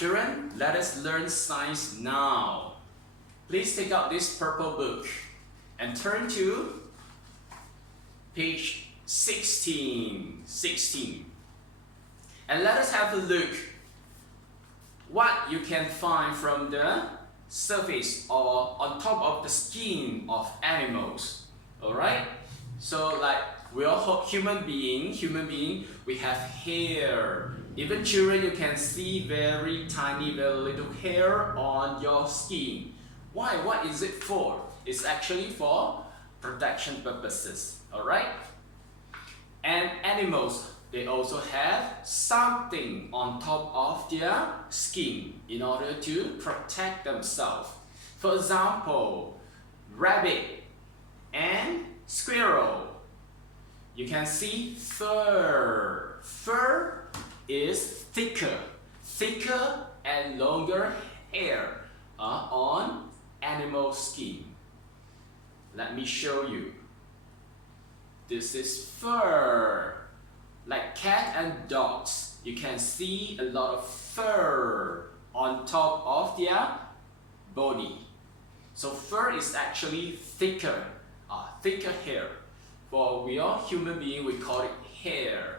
Children, let us learn science now. Please take out this purple book and turn to page 16. And let us have a look what you can find from the surface or on top of the skin of animals. Alright? So like we are human being, we have hair. Even children, you can see very tiny, very little hair on your skin. Why? What is it for? It's actually for protection purposes. Alright? And animals, they also have something on top of their skin in order to protect themselves. For example, rabbit and squirrel. You can see fur. Fur is thicker and longer hair on animal skin. Let me show you. This is fur. Like cat and dogs, you can see a lot of fur on top of their body. So fur is actually thicker hair. For we are human beings, we call it hair.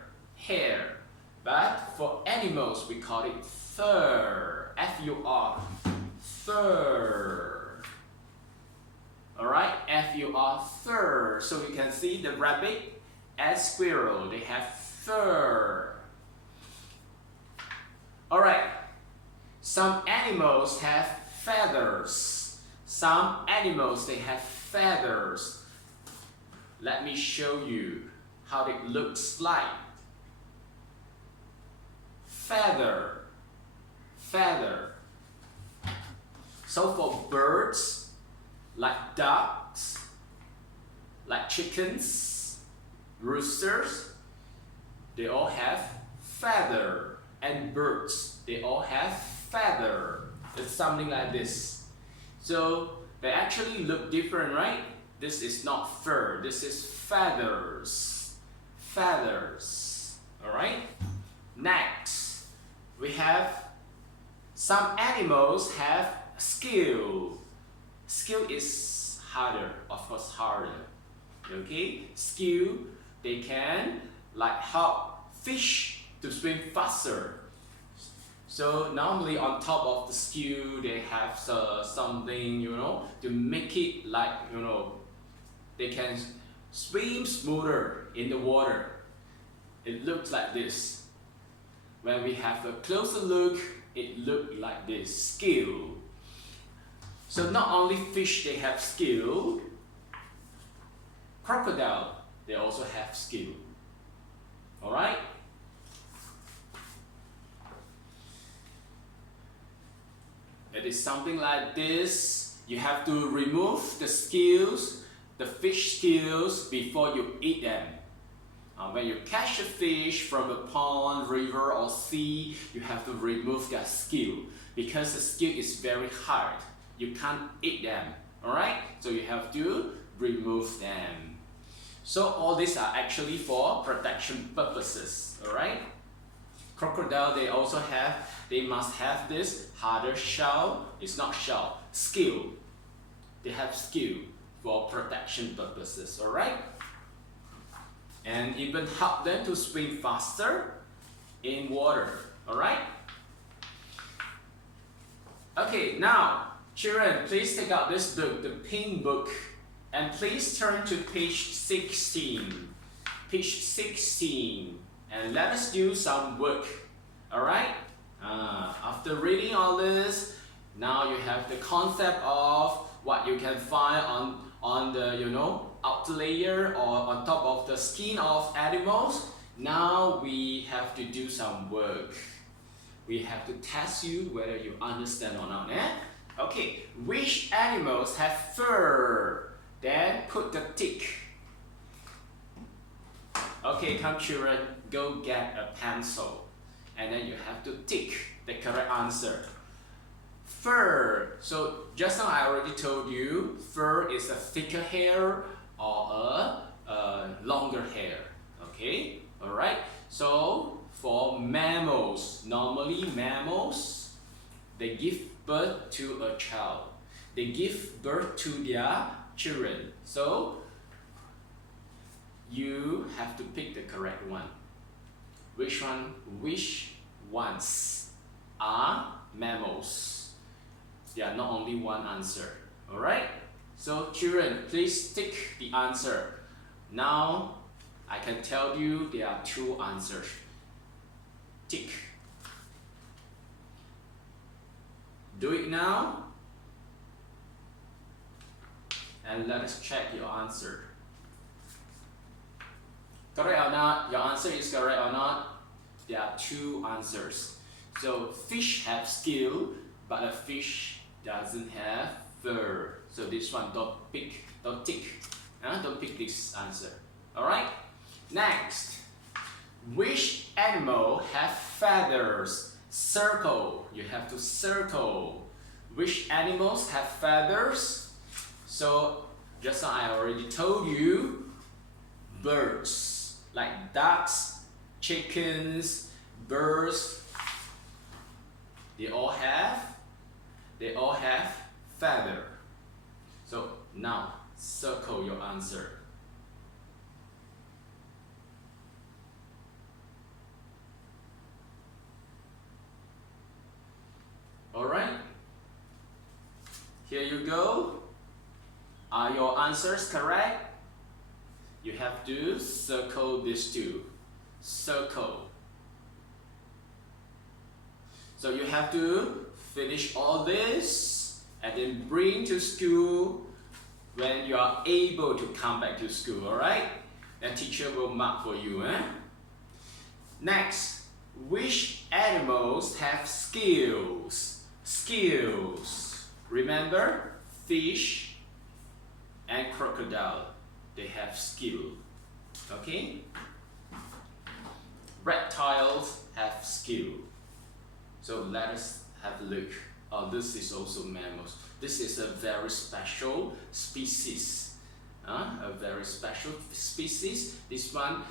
But for animals, we call it fur, F-U-R, fur. Alright, F-U-R, fur. So you can see the rabbit and squirrel, they have fur. Alright, some animals have feathers. Some animals, they have feathers. Let me show you how it looks like. Feather. So for birds, like ducks, like chickens, roosters, they all have feather. And birds, they all have feather. It's something like this. So they actually look different, right? This is not fur, this is feathers. Alright? Next, we have some animals have skill. Skill is harder, of course harder. Okay? Skill, they can like help fish to swim faster. So normally on top of the skill, they have something, to make it like, they can swim smoother in the water. It looks like this. When we have a closer look, it looks like this, skill. So not only fish, they have skill. Crocodile, they also have skill. Alright? It is something like this. You have to remove the scales, the fish scales, before you eat them. When you catch a fish from a pond, river or sea, you have to remove that scale because the scale is very hard. You can't eat them, alright? So you have to remove them. So all these are actually for protection purposes, alright? Crocodile, they must have this harder shell. It's not shell, scale. They have scale for protection purposes, alright? And even help them to swim faster in water, alright? Okay, now, children, please take out this book, the pink book, and please turn to page 16. Page 16, and let us do some work, alright? After reading all this, now you have the concept of what you can find on the, outer layer or on top of the skin of animals. Now we have to do some work. We have to test you whether you understand or not. Okay, which animals have fur? Then put the tick. Okay, come children, go get a pencil. And then you have to tick the correct answer. Fur. So just now I already told you, fur is a thicker hair or a longer hair. Okay, alright. So for mammals, normally mammals they give birth to a child. They give birth to their children. So you have to pick the correct one. Which ones are mammals? There are not only one answer. Alright? So children, please tick the answer. Now I can tell you there are two answers. Tick. Do it now. And let us check your answer. Correct or not? Your answer is correct or not? There are two answers. So fish have skill, but a fish doesn't have fur. So this one don't tick. Don't pick this answer. Alright? Next. Which animal have feathers? Circle. You have to circle. Which animals have feathers? So just now I already told you, birds like ducks, chickens, birds, they all have feather. So now circle your answer. Alright, here you go. Are your answers correct? You have to circle these two. Circle. So you have to finish all this and then bring to school when you are able to come back to school, alright? Then teacher will mark for you. Next, which animals have skills? Skills. Remember, fish and crocodile, they have skill. Okay? Reptiles have skill. So let us have a look. Oh, this is also mammals. This is a very special species. A very special species. This one,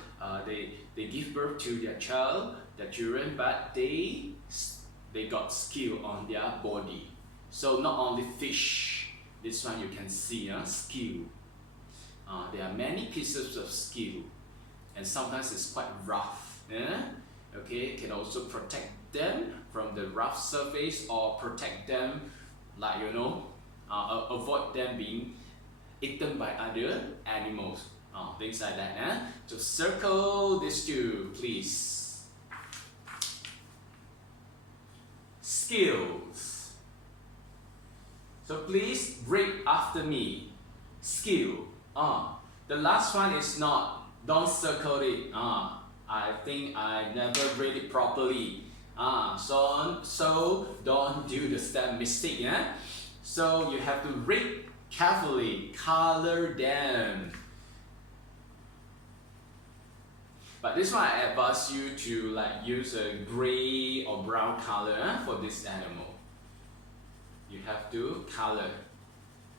they give birth to their children, but they got skill on their body. So not only fish, this one you can see skill. There are many pieces of skill, and sometimes it's quite rough. Okay, can also protect them from the rough surface or protect them, like avoid them being eaten by other animals. Things like that. So circle these two, please. Skills. So please read after me. Skill. The last one is not. Don't circle it. I think I never read it properly. So don't do the step mistake. So you have to read carefully. Color them. But this one I advise you to use a gray or brown color for this animal. You have to color.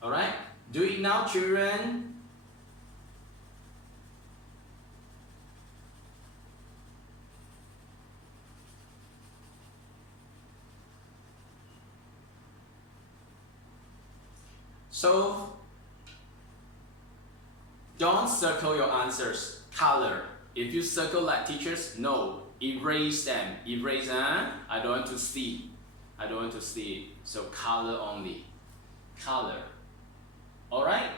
Alright? Do it now, children. So don't circle your answers. Color. If you circle like teachers, no. Erase them. Erase. I don't want to see. I don't want to see it. So color only. Color. Alright?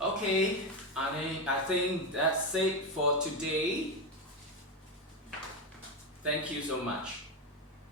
Okay. I think that's it for today. Thank you so much.